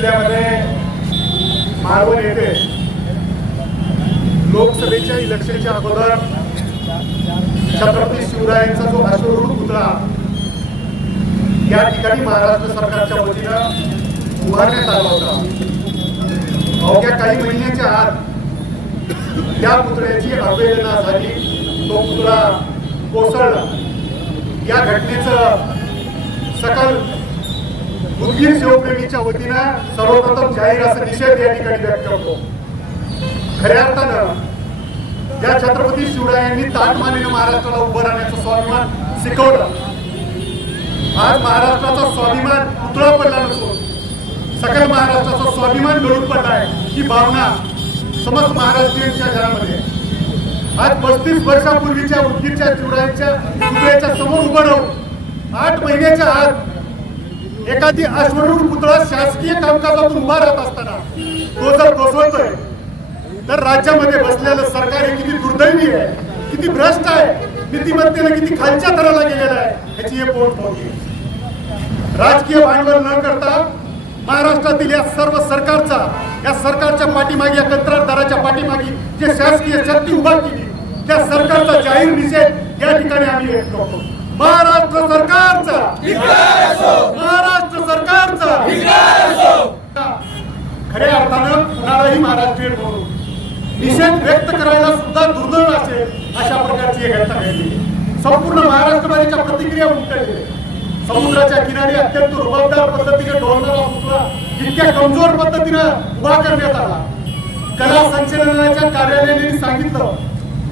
जिल्ह्यामध्ये मालवण येथे लोकसभेच्या इलेक्शनच्या अगोदर छत्रपती शिवरायांचा जो अश्वरूढ पुतळा या ठिकाणी महाराष्ट्र सरकारच्या वतीनं उभारण्यात आला होता. अवघ्या काही महिन्याच्या आत त्या पुतळ्याची अवहेलना झाली. तो पुतळा कोसळला. या घटनेचं सकल मुस्लिम शिवप्रेमीच्या वतीनं सर्वप्रथम जाहीर असा निषेध या ठिकाणी व्यक्त करतो खऱ्या अर्थानं ज्या छत्रपती शिवरायांनी ताटमानेनं महाराष्ट्राला उभं राहण्याचं स्वाभिमान शिकवलं आज महाराष्ट्राचा स्वाभिमान पुतळा पडला नसून सकल महाराष्ट्राचा स्वाभिमान गळून पडला आहे ही भावना समस्त महाराष्ट्रीयांच्या घरामध्ये आहे. आज पस्तीस वर्षापूर्वीच्या उदगीरच्या शिवरायांच्या पुतळ्याच्या समोर उभं राहून एखादी अश्वरूढ पुतळा शासकीय कामकाजातून उभा राहत असताना तो जर कोसळतोय तर राज्यामध्ये बसलेलं सरकार हे किती दुर्दैवी आहे किती भ्रष्ट आहे नीतिमत्तेनं किती खालच्या थराला गेलेलं आहे ह्याची हे पोट आहे. राजकीय भांडवल न करता महाराष्ट्रातील या सर्व सरकारचा या सरकारच्या पाठीमागे या कंत्राटदाराच्या पाठीमागे जे शासकीय शक्ती उभा केली त्या सरकारचा जाहीर निषेध या ठिकाणी आम्ही व्यक्त करतो. महाराष्ट्र सरकारचा! महाराष्ट्र सरकारचा खऱ्या अर्थानं कुणालाही महाराष्ट्रीयन म्हणून. निषेध व्यक्त करायला सुद्धा दुर्दळ असेल अशा प्रकारची घटना घडली. संपूर्ण महाराष्ट्रभराच्या प्रतिक्रिया उमटल्या समुद्राच्या किनारी अत्यंत रुबाबदार पद्धतीने डोलणारा पुतळा इतक्या कमजोर पद्धतीनं उभा करण्यात आला. कला संचलनाच्या कार्यालयाने सांगितलं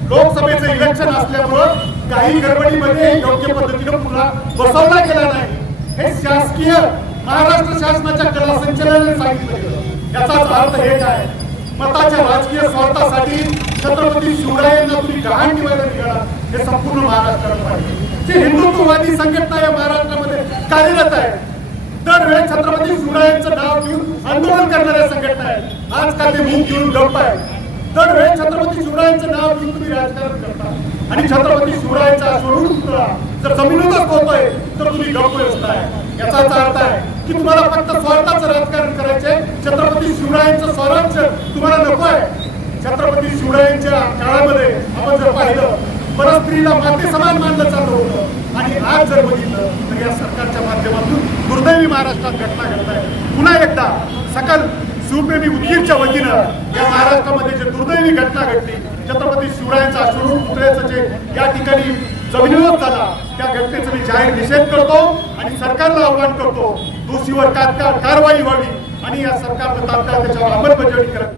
लोकसभेचं इलेक्शन असल्यामुळं काही गडबडीमध्ये योग्य पद्धतीनं पुन्हा बसवला गेला नाही. हे शासकीय महाराष्ट्र शासनाच्या कला संचलनाने सांगितलं गेलं. याचाच अर्थ हेच आहे मताच्या राजकीय स्वार्थासाठी छत्रपती शिवरायांना तुम्ही गहाण ठेवायला निघाला. हे संपूर्ण महाराष्ट्राला पाहिजे जे हिंदुत्ववादी संघटना या महाराष्ट्रामध्ये कार्यरत आहे दरवेळेस छत्रपती शिवरायांचं नाव घेऊन आंदोलन करणाऱ्या संघटना आहेत. आज का ते मुख घेऊन गप्प आहे दरवेळेस छत्रपती शिवरायांचं नाव घेऊन तुम्ही राजकारण करता आणि छत्रपती शिवरायांचा सोडून पुतळा जर जमिनीतच होतोय तर तुम्ही गप्प बसताय याचाच अर्थ आहे की तुम्हाला फक्त स्वार्थाचं राजकारण करायचंय. छत्रपती शिवरायांचं स्वराज्य तुम्हाला नको आहे. छत्रपती शिवरायांच्या काळामध्ये आपण जर पाहिलं परस्त्रीला माते समान मानलं चाललं होतं. आणि आज जर बघितलं तर या सरकारच्या माध्यमातून दुर्दैवी महाराष्ट्रात घटना घडत आहे. पुन्हा एकदा सकल शिवप्रेमी उदगीरच्या वतीनं या महाराष्ट्रामध्ये जे दुर्दैवी घटना घडली छत्रपती शिवरायांचा अश्वरूढ पुतळ्याचं जे या ठिकाणी जमिनीवर झाला त्या घटनेचा मी जाहीर निषेध करतो आणि सरकारला आव्हान करतो. दोषीवर तात्काळ कारवाई व्हावी आणि या सरकारनं तात्काळ त्याच्यावर अंमलबजावणी करावी.